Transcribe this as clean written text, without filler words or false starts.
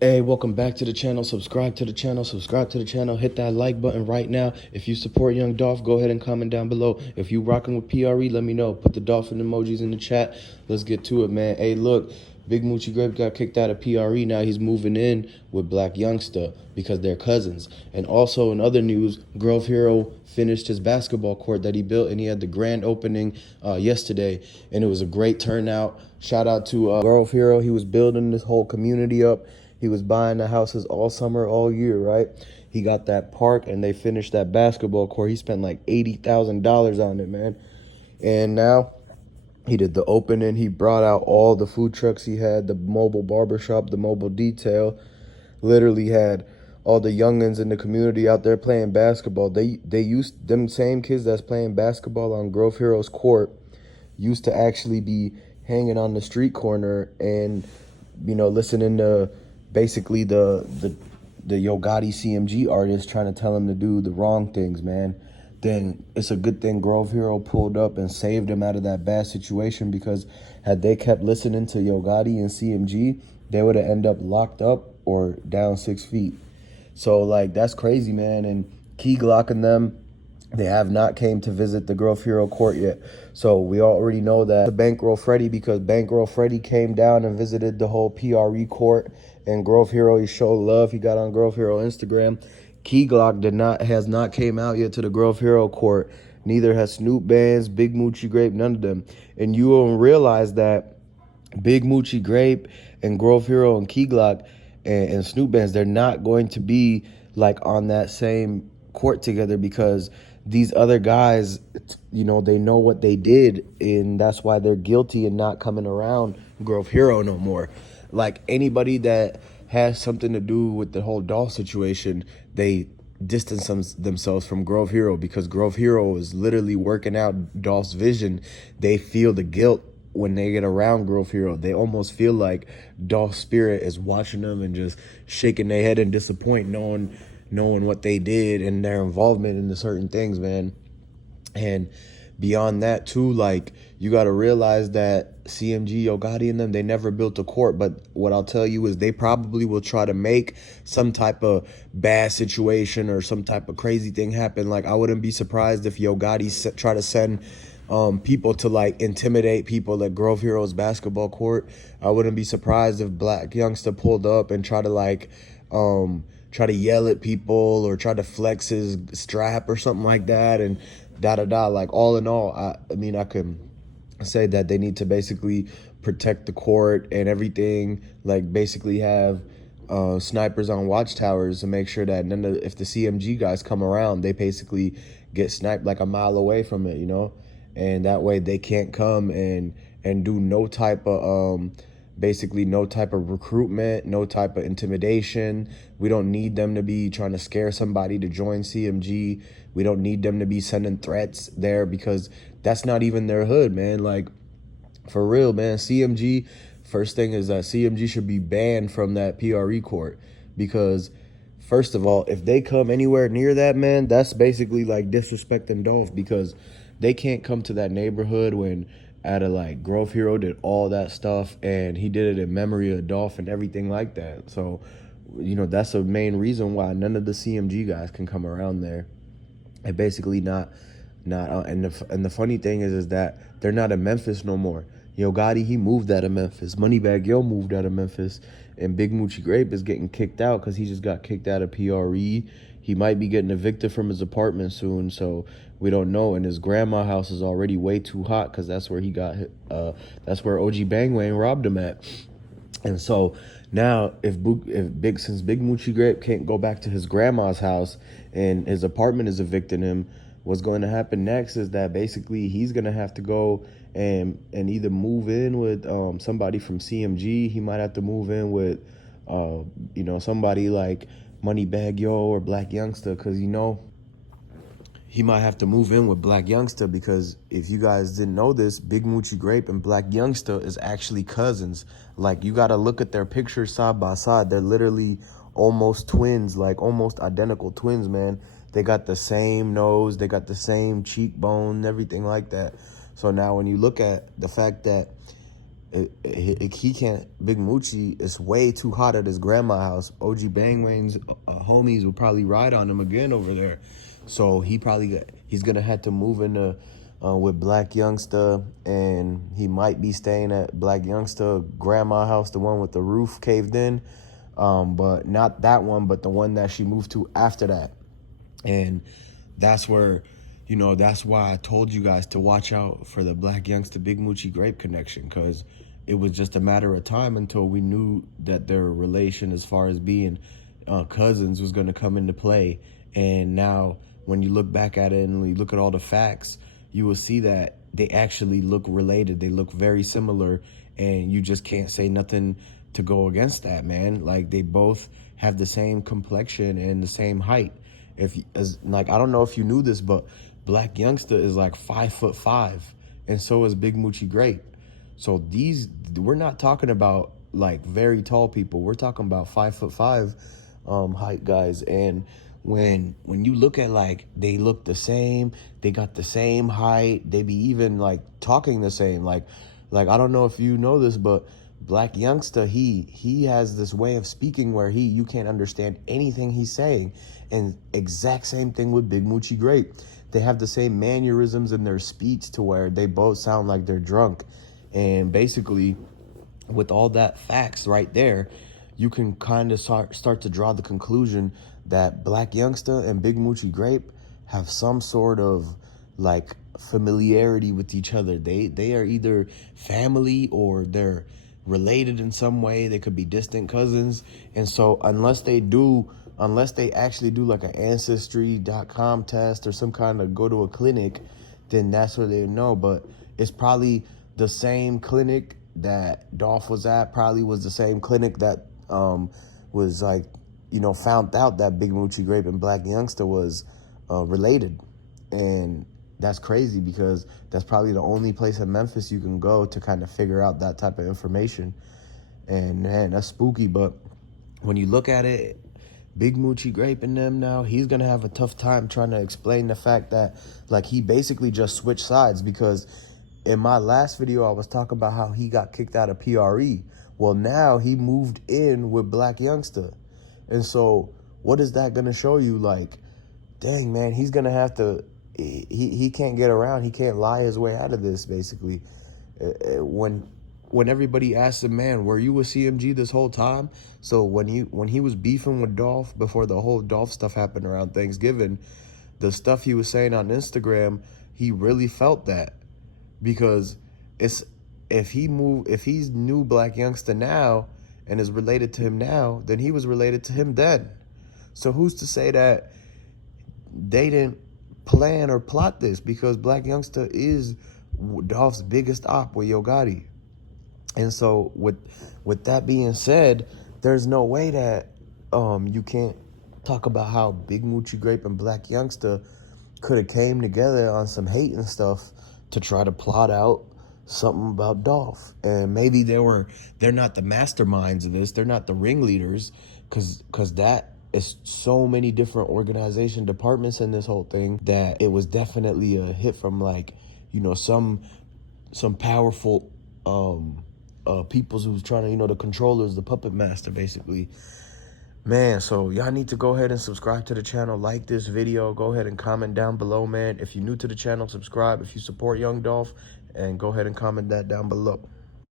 Hey, welcome back to the channel. Subscribe to the channel. Subscribe to the channel. Hit that like button right now. If you support Young Dolph, go ahead and comment down below. If you rocking with PRE, let me know. Put the dolphin emojis in the chat. Let's get to it, man. Hey, look, Big Moochie Grape got kicked out of PRE. Now he's moving in with Blac Youngsta because they're cousins. And also in other news, Grove Hero finished his basketball court that he built, and he had the grand opening yesterday, and it was a great turnout. Shout out to Grove Hero. He was building this whole community up. He was buying the houses all summer, all year, right? He got that park and they finished that basketball court. He spent like $80,000 on it, man. And now he did the opening. He brought out all the food trucks he had, the mobile barbershop, the mobile detail. Literally had all the youngins in the community out there playing basketball. They used them same kids that's playing basketball on Grove Heroes court used to actually be hanging on the street corner and listening to basically the Yo Gotti CMG artists trying to tell him to do the wrong things, man. Then it's a good thing Grove Hero pulled up and saved him out of that bad situation, because had they kept listening to Yo Gotti and CMG, they would have ended up locked up or down 6 feet. So like that's crazy, man. And Key Glock and them, they have not came to visit the Grove Hero court yet. So we already know that the Bankroll Freddy, because Bankroll Freddy came down and visited the whole PRE court, and Grove Hero, he showed love. He got on Grove Hero Instagram. Key Glock has not came out yet to the Grove Hero court. Neither has Snoop Bands, Big Moochie Grape, none of them. And you will realize that Big Moochie Grape and Grove Hero and Key Glock and Snoop Bands, they're not going to be like on that same court together, because these other guys, they know what they did, and that's why they're guilty and not coming around Grove Hero no more. Like anybody that has something to do with the whole Dolph situation, they distance themselves from Grove Hero, because Grove Hero is literally working out Dolph's vision. They feel the guilt when they get around Grove Hero. They almost feel like Dolph's spirit is watching them and just shaking their head in disappointment, knowing what they did and their involvement in the certain things, man. And beyond that too, like, you got to realize that CMG, Yo Gotti and them, they never built a court. But what I'll tell you is they probably will try to make some type of bad situation or some type of crazy thing happen. Like, I wouldn't be surprised if Yo Gotti try to send people to like intimidate people at Grove Heroes basketball court. I wouldn't be surprised if Blac Youngsta pulled up and try to yell at people or try to flex his strap or something like that, and da. Like, all in all, I mean, I can say that they need to basically protect the court and everything. Like, basically have snipers on watchtowers to make sure that if the CMG guys come around, they basically get sniped like a mile away from it, and that way they can't come and do no type of basically no type of recruitment, no type of intimidation. We don't need them to be trying to scare somebody to join CMG. We don't need them to be sending threats there, because that's not even their hood, man. Like, for real, man. CMG, first thing is that CMG should be banned from that PRE court, because first of all, if they come anywhere near that, man, that's basically like disrespecting Dolph, because they can't come to that neighborhood when like Grove Hero did all that stuff and he did it in memory of Dolph and everything like that. So, that's the main reason why none of the CMG guys can come around there. And basically and the funny thing is that they're not in Memphis no more. Yo Gotti, he moved out of Memphis. Moneybagg Yo moved out of Memphis, and Big Moochie Grape is getting kicked out because he just got kicked out of PRE. He might be getting evicted from his apartment soon, so we don't know. And his grandma house is already way too hot, because that's where he got hit. That's where OG Bangwang robbed him at. And so now, since Big Moochie Grape can't go back to his grandma's house and his apartment is evicting him, what's going to happen next is that basically he's going to have to go and either move in with somebody from CMG. He might have to move in with somebody like Moneybagg Yo or Blac Youngsta, because he might have to move in with Blac Youngsta, because if you guys didn't know this, Big Moochie Grape and Blac Youngsta is actually cousins. Like, you got to look at their pictures side by side. They're literally almost twins, like almost identical twins, man. They got the same nose, they got the same cheekbone, everything like that. So now when you look at the fact that he can't. Big Moochie is way too hot at his grandma's house. OG Bangwang's homies will probably ride on him again over there. So he's gonna have to move into with Blac Youngsta, and he might be staying at Blac Youngsta grandma's house, the one with the roof caved in, but not that one, but the one that she moved to after that. And that's where, that's why I told you guys to watch out for the Blac Youngsta Big Moochie Grape connection, because it was just a matter of time until we knew that their relation, as far as being cousins, was going to come into play. And now when you look back at it and you look at all the facts, you will see that they actually look related. They look very similar, and you just can't say nothing to go against that, man. Like, they both have the same complexion and the same height. I don't know if you knew this, but Blac Youngsta is like 5'5", and so is Big Moochie Grape. So we're not talking about like very tall people. We're talking about 5'5" height guys. And when you look at, like, they look the same, they got the same height, they be even like talking the same. Like I don't know if you know this, but Blac Youngsta, he has this way of speaking where you can't understand anything he's saying. And exact same thing with Big Moochie Grape. They have the same mannerisms in their speech to where they both sound like they're drunk. And basically, with all that facts right there, you can kind of start to draw the conclusion that Blac Youngsta and Big Moochie Grape have some sort of like familiarity with each other. They are either family or they're related in some way. They could be distant cousins. And so unless they actually do like an ancestry.com test or some kind of go to a clinic, then that's where they know. But it's probably the same clinic that Dolph was at, probably was the same clinic that was like, found out that Big Moochie Grape and Blac Youngsta was related. And that's crazy, because that's probably the only place in Memphis you can go to kind of figure out that type of information. And man, that's spooky. But when you look at it, Big Moochie Grape and them now, he's going to have a tough time trying to explain the fact that, like, he basically just switched sides. Because in my last video, I was talking about how he got kicked out of PRE. Well, now he moved in with Blac Youngsta. And so what is that going to show you? Like, dang, man, he's going to have to, he can't get around. He can't lie his way out of this, basically. When everybody asks him, man, were you with CMG this whole time? So when he was beefing with Dolph before the whole Dolph stuff happened around Thanksgiving, the stuff he was saying on Instagram, he really felt that. Because if he knew Blac Youngsta now and is related to him now, then he was related to him then. So who's to say that they didn't plan or plot this? Because Blac Youngsta is Dolph's biggest op with Yo Gotti. And so with that being said, there's no way that you can't talk about how Big Moochie Grape and Blac Youngsta could have came together on some hate and stuff to try to plot out something about Dolph. And maybe they're not the masterminds of this, they're not the ringleaders, because that is so many different organization departments in this whole thing, that it was definitely a hit from, like, some powerful peoples who's trying to, the controllers, the puppet master, basically. Man, so y'all need to go ahead and subscribe to the channel, like this video, go ahead and comment down below, man. If you're new to the channel, subscribe. If you support Young Dolph, and go ahead and comment that down below.